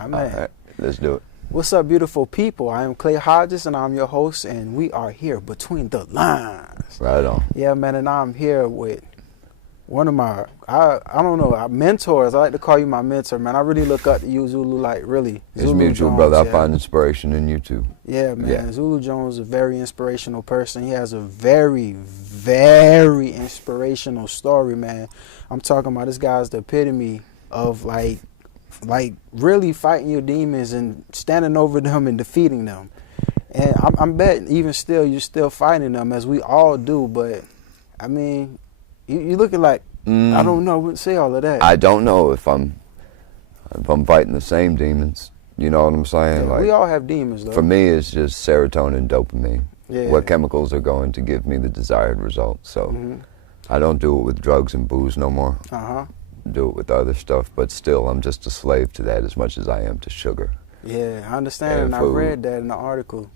My man. All right, let's do it. What's up, beautiful people? I am Clay Hodges, and I'm your host, and we are here between the lines. Right on. Yeah, man, and I'm here with one of my, I don't know, mentors. I like to call you my mentor, man. I really look up to you, Xulu, like really. It's Xulu mutual, Jones, brother. I yeah. find inspiration in you too. Yeah, man. Yeah. Xulu Jones is a very inspirational person. He has a very, very inspirational story, man. I'm talking about this guy's the epitome of like really fighting your demons and standing over them and defeating them. And I'm betting even still you're still fighting them, as we all do. But I mean, you looking like I don't know. I wouldn't say all of that. I don't know if I'm fighting the same demons. You know what I'm saying? Yeah, like, we all have demons, though. for me, it's just serotonin, dopamine. Yeah. What chemicals are going to give me the desired result? So I don't do it with drugs and booze no more. Do it with other stuff, but still, I'm just a slave to that as much as I am to sugar. Yeah, I understand, and I food. read that in the article.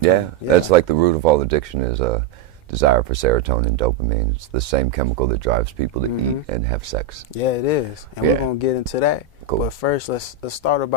Yeah, that's like the root of all addiction is a desire for serotonin, dopamine. It's the same chemical that drives people to eat and have sex. Yeah, it is, and we're gonna get into that. Cool. But first, let's start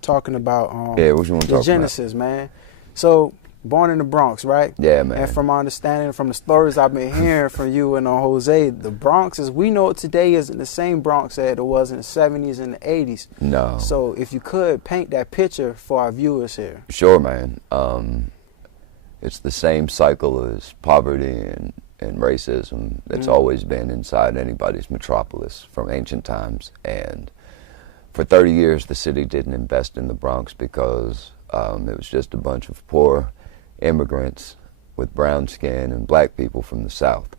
talking about What you want to talk the about? genesis, man. So, born in the Bronx, right? Yeah, man. And from my understanding, from the stories I've been hearing from you and Jose, the Bronx, as we know it today, isn't the same Bronx that it was in the 70s and the 80s. No. So, if you could paint that picture for our viewers here. Sure, man. It's the same cycle as poverty and racism that's always been inside anybody's metropolis from ancient times. And for 30 years, the city didn't invest in the Bronx because it was just a bunch of poor immigrants with brown skin and black people from the South.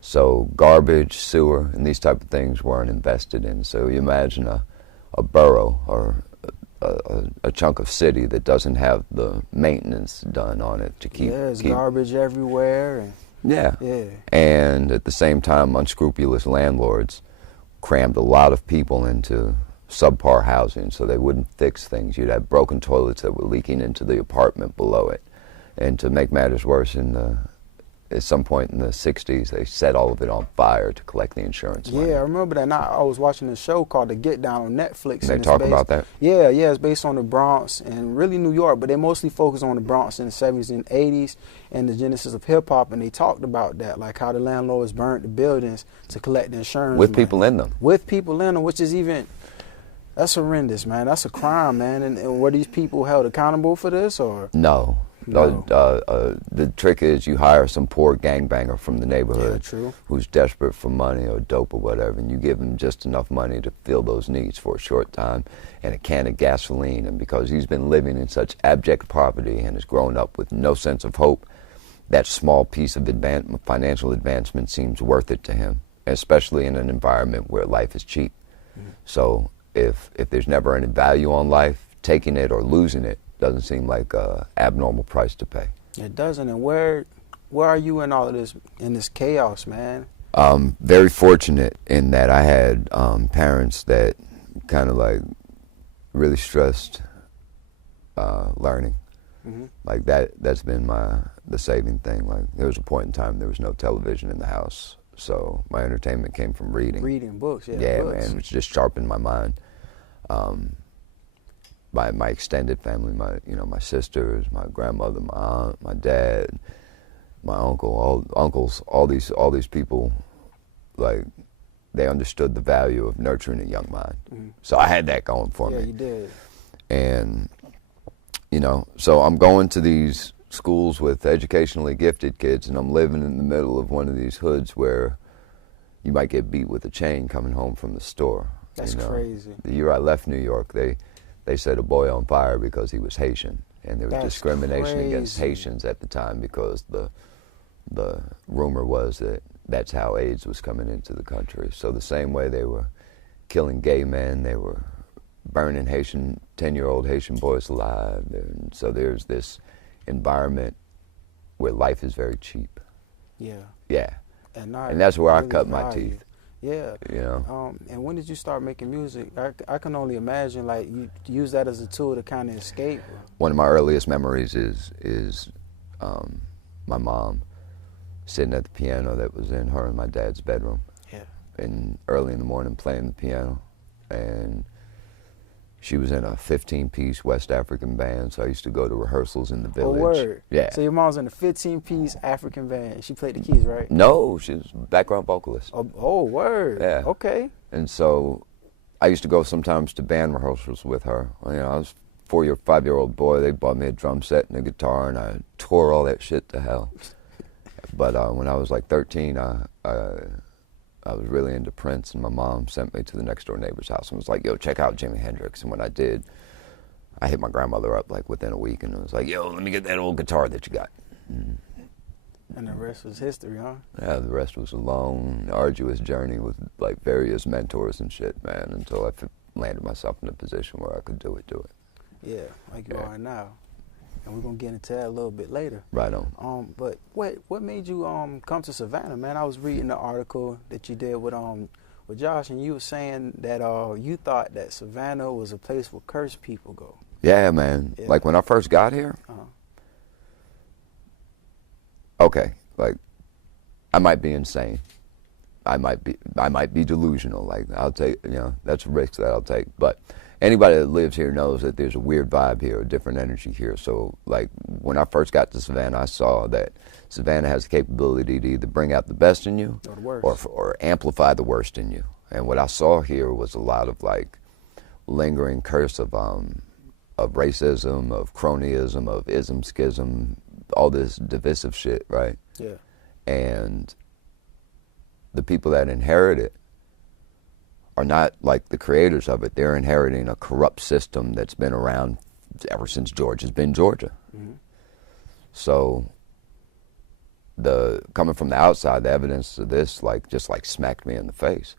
So garbage, sewer, and these type of things weren't invested in. So you imagine a borough or a chunk of city that doesn't have the maintenance done on it to keep. There's garbage everywhere. And yeah. Yeah. And at the same time, unscrupulous landlords crammed a lot of people into subpar housing so they wouldn't fix things. You'd have broken toilets that were leaking into the apartment below it. And to make matters worse, at some point in the 60s, they set all of it on fire to collect the insurance money. Yeah, I remember that. Now, I was watching a show called The Get Down on Netflix. They talk about that? Yeah, it's based on the Bronx and really New York, but they mostly focus on the Bronx in the 70s and 80s and the genesis of hip-hop, and they talked about that, like how the landlords burned the buildings to collect the insurance With money. people in them. With people in them, which is even, that's horrendous, man. That's a crime, man. And were these people held accountable for this, or? No. No. The trick is you hire some poor gangbanger from the neighborhood who's desperate for money or dope or whatever, and you give him just enough money to fill those needs for a short time and a can of gasoline. And because he's been living in such abject poverty and has grown up with no sense of hope, that small piece of financial advancement seems worth it to him, especially in an environment where life is cheap. So if there's never any value on life, taking it or losing it doesn't seem like an abnormal price to pay. It doesn't. And where are you in all of this, in this chaos, man? Very fortunate in that I had parents that kind of like really stressed learning. Like that's been the saving thing. Like there was a point in time there was no television in the house, so my entertainment came from reading. Reading books, books. Man, it just sharpened my mind. My extended family, my sisters, my grandmother, my aunt, my dad, my uncle, all these people, like they understood the value of nurturing a young mind. So I had that going for me. Yeah, you did. And so I'm going to these schools with educationally gifted kids, and I'm living in the middle of one of these hoods where you might get beat with a chain coming home from the store. That's crazy. The year I left New York, they set a boy on fire because he was Haitian, and there was discrimination against Haitians at the time because the rumor was that that's how AIDS was coming into the country. So the same way they were killing gay men, they were burning 10-year-old Haitian boys alive. And so there's this environment where life is very cheap. Yeah. And that's where I cut my teeth. Yeah. And when did you start making music? I can only imagine, like, you use that as a tool to kind of escape. One of my earliest memories is my mom sitting at the piano that was in her and my dad's bedroom. Yeah. And early in the morning playing the piano. And She was in a 15-piece West African band, so I used to go to rehearsals in the Oh, village. word. Yeah. So your mom's in a 15-piece African band. She played the keys, right? No, she was background vocalist. Oh, word. Yeah. Okay. And so I used to go sometimes to band rehearsals with her. You know, I was a 4 or 5 year old boy. They bought me a drum set and a guitar, and I tore all that shit to hell. But when I was like 13, I was really into Prince, and my mom sent me to the next door neighbor's house and was like, yo, check out Jimi Hendrix. And when I did, I hit my grandmother up like within a week, and it was like, yo, let me get that old guitar that you got. And the rest was history, huh? Yeah, the rest was a long, arduous journey with like various mentors and shit, man, until I landed myself in a position where I could do it. Yeah, like you are now. And we're going to get into that a little bit later. Right on. But what made you come to Savannah, man? I was reading the article that you did with Josh, and you were saying that you thought that Savannah was a place where cursed people go. Yeah, man. Yeah. Like when I first got here, okay, like I might be insane. I might be delusional. Like I'll take, that's a risk that I'll take. But anybody that lives here knows that there's a weird vibe here, a different energy here. So, like, when I first got to Savannah, I saw that Savannah has the capability to either bring out the best in you or amplify the worst in you. And what I saw here was a lot of, like, lingering curse of racism, of cronyism, of ism, schism, all this divisive shit, right? Yeah. And the people that inherit it are not like the creators of it. They're inheriting a corrupt system that's been around ever since Georgia's been Georgia. Mm-hmm. So coming from the outside, the evidence of this just smacked me in the face.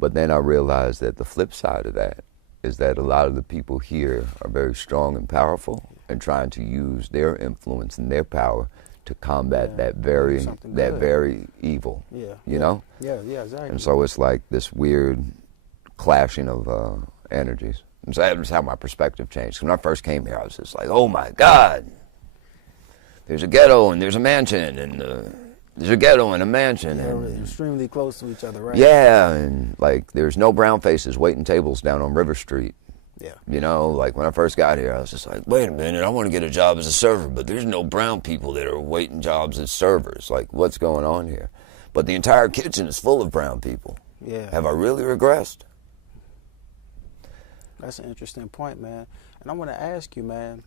But then I realized that the flip side of that is that a lot of the people here are very strong and powerful and trying to use their influence and their power to combat that very evil. Yeah. You know? Yeah, exactly. And so it's like this weird clashing of energies. And so that's how my perspective changed. When I first came here, I was just like, oh my God, there's a ghetto and there's a mansion, and there's a ghetto and a mansion. Yeah, and extremely close to each other, right? Yeah, and like there's no brown faces waiting tables down on River Street. Yeah. You know, like when I first got here, I was just like, wait a minute, I want to get a job as a server, but there's no brown people that are waiting jobs as servers. Like, what's going on here? But the entire kitchen is full of brown people. Yeah. Have I really regressed? That's an interesting point, man. And I want to ask you, man,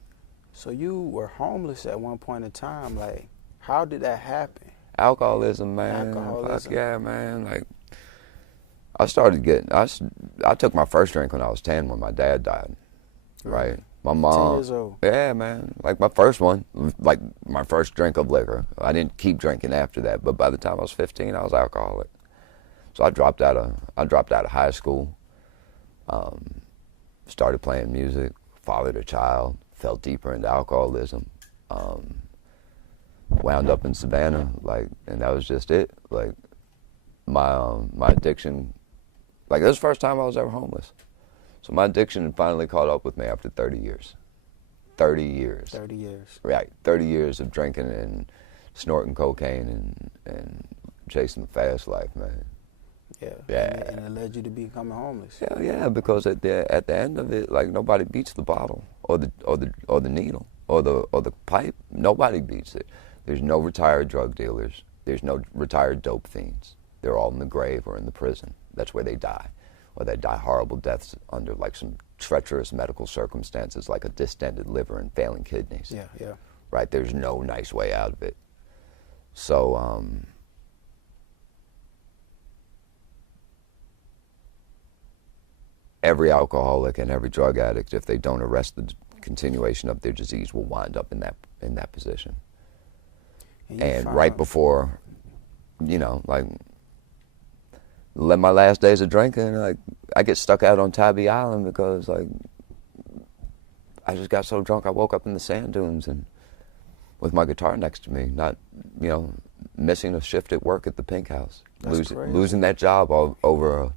so you were homeless at one point in time. Like, how did that happen? Alcoholism, man. Alcoholism. Fuck yeah, man. Like, I took my first drink when I was 10 when my dad died, right? My mom. 10 years old. Yeah, man. Like my first one, like my first drink of liquor. I didn't keep drinking after that, but by the time I was 15, I was alcoholic. So I dropped out of high school, started playing music, fathered a child, fell deeper into alcoholism, wound up in Savannah, and that was just it. Like my addiction. Like, this was the first time I was ever homeless. So my addiction finally caught up with me after 30 years. 30 years. 30 years. Right. 30 years of drinking and snorting cocaine and chasing the fast life, man. Yeah. Yeah. And it led you to becoming homeless. Yeah, because at the end of it, like, nobody beats the bottle or the needle or the pipe. Nobody beats it. There's no retired drug dealers. There's no retired dope fiends. They're all in the grave or in the prison. That's where they die. Or they die horrible deaths under like some treacherous medical circumstances, like a distended liver and failing kidneys. Yeah. Right? There's no nice way out of it. So, every alcoholic and every drug addict, if they don't arrest the continuation of their disease, will wind up in that position. And right before, like, my last days of drinking, like, I get stuck out on Tybee Island because, like, I just got so drunk I woke up in the sand dunes and with my guitar next to me, not, missing a shift at work at the Pink House. Losing that job over a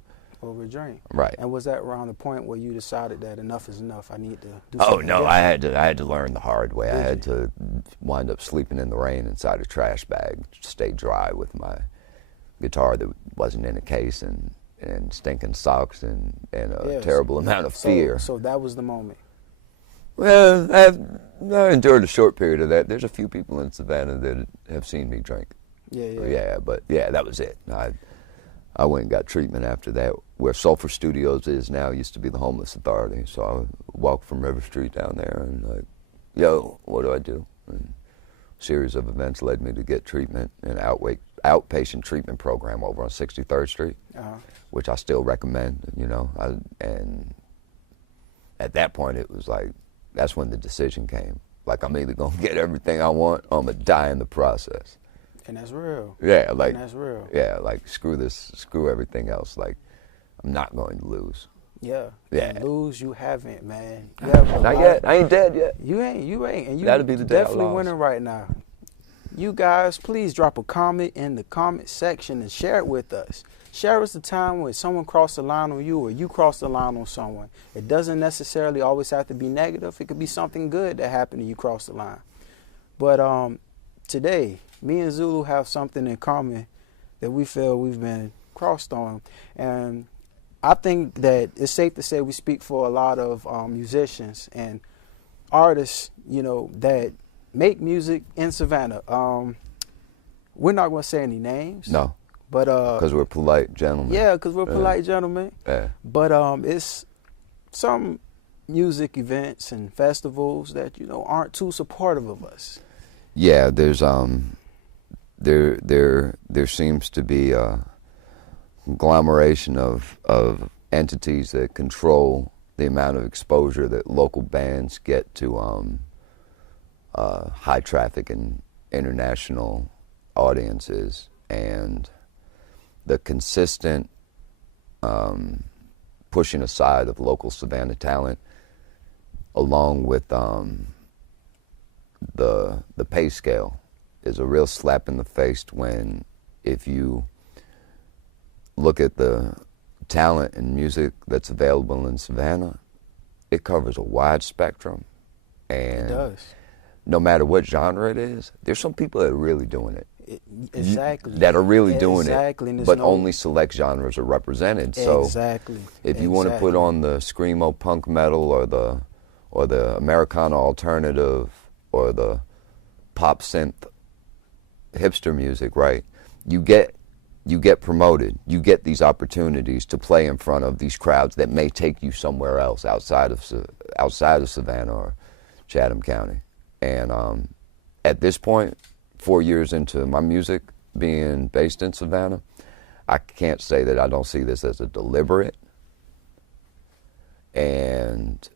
drink. Right. And was that around the point where you decided that enough is enough? I need to do something. Oh no, I had to learn the hard way. I had to wind up sleeping in the rain inside a trash bag, stay dry with my guitar that wasn't in a case, and and stinking socks and a terrible amount of fear. So that was the moment. Well, I endured a short period of that. There's a few people in Savannah that have seen me drink. Yeah, but that was it. I went and got treatment after that. Where Sulphur Studios is now used to be the homeless authority. So I walked from River Street down there and like, yo, what do I do? And a series of events led me to get treatment in an outpatient treatment program over on 63rd Street, which I still recommend, you know. And at that point, it was like, that's when the decision came. Like, I'm either going to get everything I want or I'm going to die in the process. And that's real. Yeah, like, and that's real. Yeah, like, screw everything else. Like, I'm not going to lose. Yeah. Yeah. Lose, you haven't, man. You not yet. I ain't dead yet. You ain't. And you That'll be the day definitely winning right now. You guys, please drop a comment in the comment section and share it with us. Share us the time when someone crossed the line on you or you crossed the line on someone. It doesn't necessarily always have to be negative. It could be something good that happened and you crossed the line. But today, me and Xulu have something in common that we feel we've been crossed on. And I think that it's safe to say we speak for a lot of musicians and artists, you know, that make music in Savannah. We're not going to say any names. No. But because we're polite gentlemen. Yeah, because we're polite gentlemen. Yeah. But it's some music events and festivals that, you know, aren't too supportive of us. Yeah, there's there seems to be a conglomeration of entities that control the amount of exposure that local bands get to high traffic and international audiences, and the consistent pushing aside of local Savannah talent, along with the pay scale, is a real slap in the face when, if you look at the talent and music that's available in Savannah, it covers a wide spectrum. And it does. No matter what genre it is, there's some people that are really doing it. Exactly. That are really doing exactly. it, but only select genres are represented. So exactly. If you want to put on the screamo punk metal or the Americana alternative or the pop synth hipster music, right? You get promoted. You get these opportunities to play in front of these crowds that may take you somewhere else outside of Savannah or Chatham County. And at this point, 4 years into my music being based in Savannah, I can't say that I don't see this as a deliberate and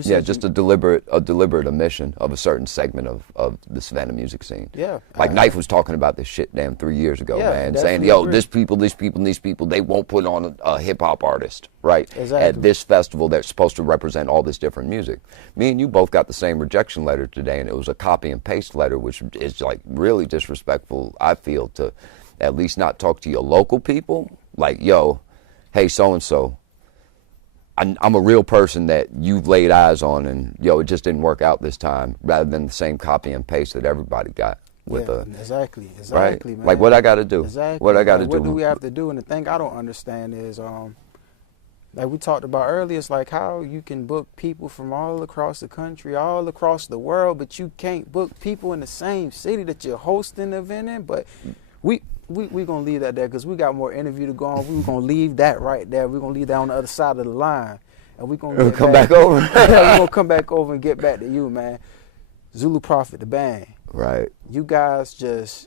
just a deliberate omission of a certain segment of the Savannah music scene. Yeah. Like Knife was talking about this shit 3 years ago, man, saying, yo, these people, they won't put on a hip-hop artist, right? Exactly. At this festival that's supposed to represent all this different music. Me and you both got the same rejection letter today, and it was a copy and paste letter, which is like really disrespectful, I feel, to at least not talk to your local people. Like, yo, hey, so-and-so, I'm a real person that you've laid eyes on, and it just didn't work out this time, rather than the same copy and paste that everybody got with exactly, right? Man. Like, what I got to do? Exactly. What I got to do? What do we have to do? And the thing I don't understand is, like we talked about earlier, it's like how you can book people from all across the country, all across the world, but you can't book people in the same city that you're hosting the event in. But we're going to leave that there because we got more interview to go on. We're going to leave that right there. We're going to leave that on the other side of the line. And we're going to come back over. We're going to come back over and get back to you, man. Xulu Prophet, the band. Right. You guys just,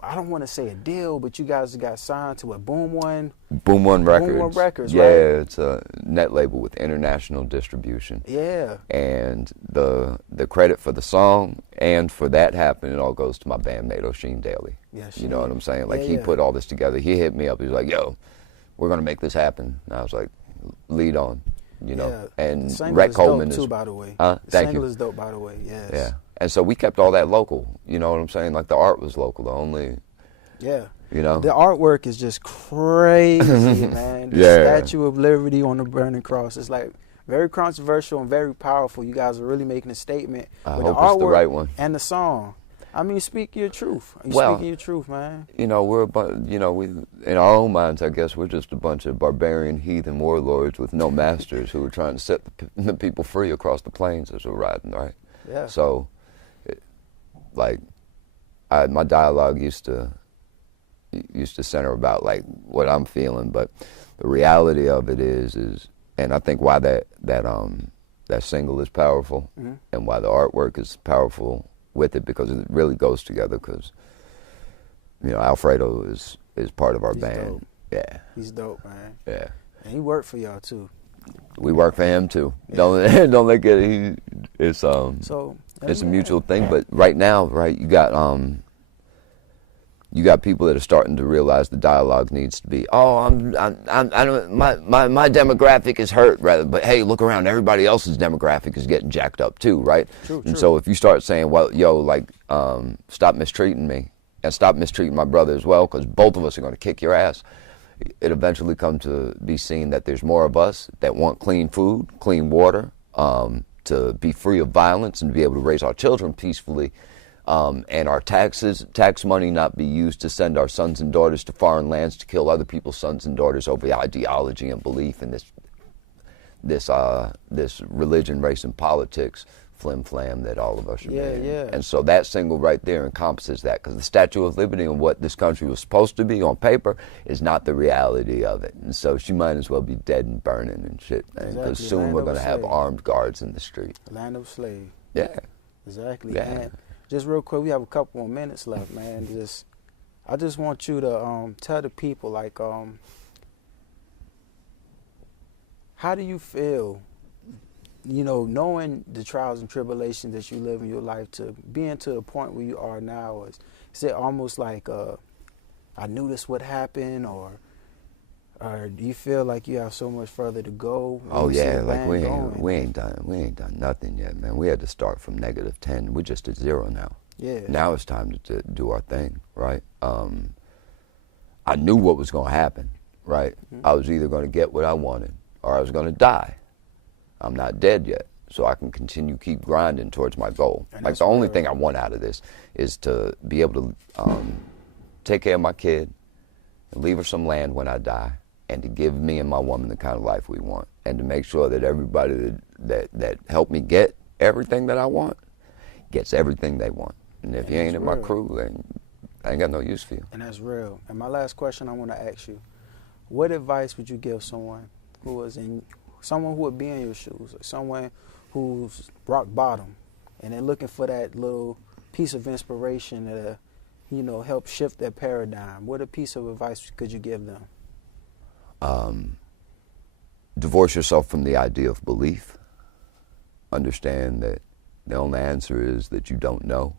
I don't want to say a deal, but you guys got signed to a Boom One Records. Boom One Records, right? Yeah, it's a net label with international distribution. Yeah. And the credit for the song and for that happening, it all goes to my bandmate, Osheen Daly. Yes. You know what I'm saying? Like, he put all this together. He hit me up. He was like, yo, we're going to make this happen. And I was like, lead on. And Rhett Coleman is dope too, by the way. Thank you. Single is dope, by the way. Yes. Yeah, and so we kept all that local. You know what I'm saying? Like, the art was local. The only. Yeah. You know. The artwork is just crazy, man. The Statue of Liberty on the burning cross. It's like very controversial and very powerful. You guys are really making a statement. I hope it's the right one. And the song. I mean, speak your truth. You Well, speaking your truth, man. We're we in our own minds, I guess, we're just a bunch of barbarian heathen warlords with no masters who are trying to set the people free across the plains as we're riding, right? Yeah. So, my dialogue used to center about like what I'm feeling, but the reality of it is, and I think why that single is powerful, mm-hmm. and why the artwork is powerful with it, because it really goes together. Because Alfredo is part of our band. Dope. Yeah, he's dope, man. Yeah, and he worked for y'all too. We work for him too. Yeah. Don't let it. It's a mutual thing. But right now, right, you got people that are starting to realize the dialogue needs to be, I don't, my demographic is hurt, rather, but hey, look around, everybody else's demographic is getting jacked up too, right? True. And so if you start saying, well, stop mistreating me and stop mistreating my brother as well, because both of us are going to kick your ass, it eventually comes to be seen that there's more of us that want clean food, clean water, to be free of violence and to be able to raise our children peacefully. And our tax money not be used to send our sons and daughters to foreign lands to kill other people's sons and daughters over ideology and belief in this religion, race, and politics flim-flam that all of us are in. Yeah. And so that single right there encompasses that, because the Statue of Liberty and what this country was supposed to be on paper is not the reality of it. And so she might as well be dead and burning and shit, man, because soon we're going to have armed guards in the street. Land of slave. Yeah. Exactly. Yeah. And just real quick, we have a couple more minutes left, man. I just want you to tell the people, like, how do you feel, knowing the trials and tribulations that you live in your life, to being to the point where you are now? Is it almost like, I knew this would happen, or do you feel like you have so much further to go? Oh yeah, like we ain't done nothing yet, man. We had to start from -10. We're just at 0 now. Yeah. Now it's time to do our thing, right? I knew what was going to happen, right? Mm-hmm. I was either going to get what I wanted or I was going to die. I'm not dead yet, so I can keep grinding towards my goal. And like the only thing I want out of this is to be able to take care of my kid and leave her some land when I die, and to give me and my woman the kind of life we want, and to make sure that everybody that helped me get everything that I want gets everything they want. And if you ain't in my crew, then I ain't got no use for you. And that's real. And my last question I want to ask you, what advice would you give someone who would be in your shoes, or someone who's rock bottom, and they're looking for that little piece of inspiration to, help shift their paradigm? What a piece of advice could you give them? Divorce yourself from the idea of belief. Understand that the only answer is that you don't know,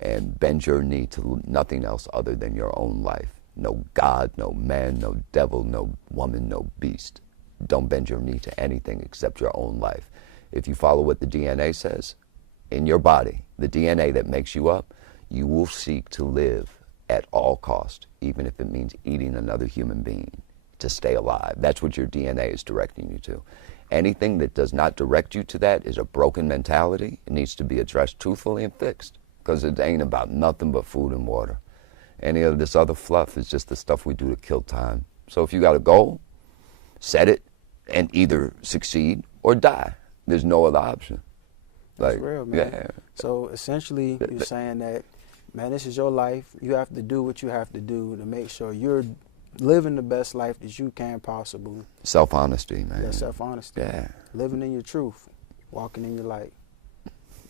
and bend your knee to nothing else other than your own life. No God, no man, no devil, no woman, no beast. Don't bend your knee to anything except your own life. If you follow what the DNA says, in your body, the DNA that makes you up, you will seek to live at all cost, even if it means eating another human being to stay alive. That's what your DNA is directing you to. Anything that does not direct you to that is a broken mentality. It needs to be addressed truthfully and fixed, because it ain't about nothing but food and water. Any of this other fluff is just the stuff we do to kill time. So if you got a goal, set it and either succeed or die. There's no other option. That's real, man. Yeah. So essentially, you're saying that, man, this is your life. You have to do what you have to do to make sure you're living the best life that you can possibly. Self-honesty, man. Yeah, self-honesty. Yeah. Living in your truth, walking in your light.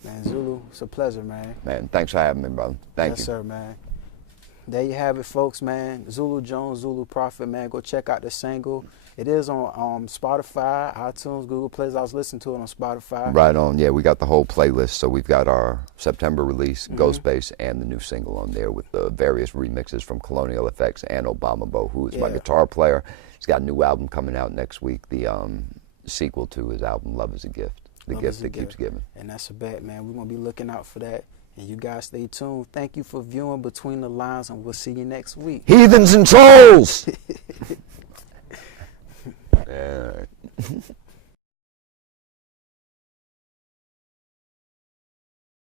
Man, Xulu, it's a pleasure, man. Man, thanks for having me, brother. Thank you. Yes, sir, man. There you have it, folks, man. Xulu Jones, Zulu Prophet, man. Go check out the single. It is on Spotify, iTunes, Google Play. I was listening to it on Spotify. Right on. Yeah, we got the whole playlist. So we've got our September release, Ghost Bass, and the new single on there with the various remixes from Colonial Effects and Obama Bo, who is my guitar player. He's got a new album coming out next week, the sequel to his album, Love is a Gift. The gift that keeps giving. And that's a bet, man. We're going to be looking out for that. And you guys stay tuned. Thank you for viewing Between the Lines, and we'll see you next week. Heathens and trolls! Yeah.